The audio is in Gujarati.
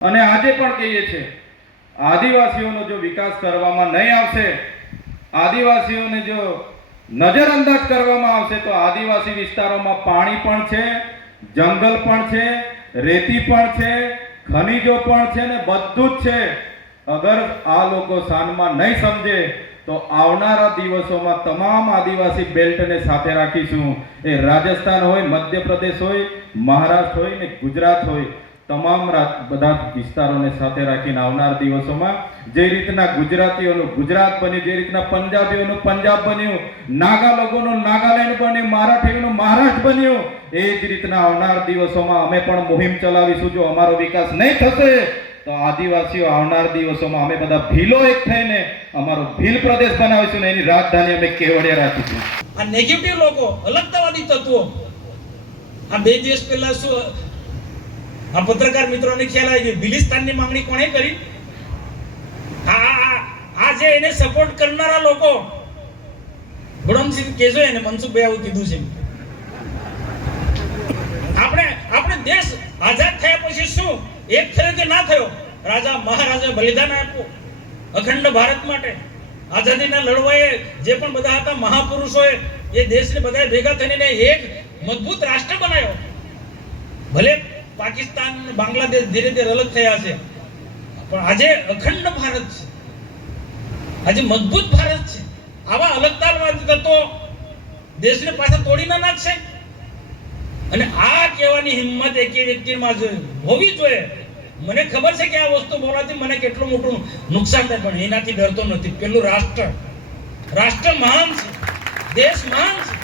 અને આજે પણ કહીએ છીએ, આદિવાસીઓનો જો વિકાસ કરવામાં નહીં આવશે, આદિવાસીઓને જો નજરઅંદાજ કરવામાં આવશે, તો આદિવાસી વિસ્તારોમાં પાણી પણ છે, જંગલ પણ છે, રેતી પણ છે, ખનિજો પણ છે ને બધું જ છે. અગર આ લોકો સાનમાં નહીં સમજે, તો આવનારા દિવસોમાં તમામ આદિવાસી બેલ્ટને સાથે રાખીશું. એ રાજસ્થાન હોય, મધ્યપ્રદેશ હોય, મહારાષ્ટ્ર હોય ને ગુજરાત હોય તમામ બધા વિસ્તારોને સાથે રાખીને આવનાર દિવસોમાં જે રીતના ગુજરાતીઓનું ગુજરાત બન્યું, જે રીતના પંજાબીઓનું પંજાબ બન્યું નાગા લોકોનું નાગાલેન્ડ બન્યું, મરાઠીઓનું મહારાષ્ટ્ર બન્યું, એ જ રીતના આવનાર દિવસોમાં અમે પણ મુહિમ ચલાવીશું. જો અમારો વિકાસ નહીં થશે, તો આદિવાસીઓ આવનાર દિવસોમાં અમે બધા ભીલો એક થઈને અમારો ભીલ પ્રદેશ બનાવીશું ને એની રાજધાની અમે કેવડિયા રાખીશું. આ નેગેટિવ લોકો અલગતાવાદી તત્વો. આ બે દિવસ પહેલા શું આ પત્રકાર મિત્રોને ખ્યાલ આવી ગયો, બિલિસ્તાનની માંગણી કોણે કરી? આ- આ જે એને સપોર્ટ કરનારા લોકો ગુણમસિંહ કેજો એને મનસુખભાઈ આવું કીધું છે. આપણે આપણે દેશ આઝાદ થયા પછી શું? એક થયો કે ના થયો. રાજા મહારાજા બલિદાન આપ્યું. અખંડ ભારત માટે આઝાદીના લડવાએ જે પણ બધા હતા મહાપુરુષોએ, એ દેશને બધા ભેગા થઈને એક મજબૂત રાષ્ટ્ર બનાવ્યો. ભલે પાકિસ્તાન બાંગ્લાદેશ ધીરે ધીરે અલગ થયા છે. પણ આજે અખંડ ભારત છે. આજે મજબૂત ભારત છે. આવા અલગતાવાદી તત્વો દેશને પાછા તોડી ના નાખશે? અને આ કહેવાની હિંમત એક વ્યક્તિમાં હોવી જોઈએ. મને ખબર છે કે આ વસ્તુ બોલવાથી મને કેટલું મોટું નુકસાન થાય, પણ એનાથી ડરતો નથી. પેલું રાષ્ટ્ર. રાષ્ટ્ર મહાન છે. દેશ મહાન છે.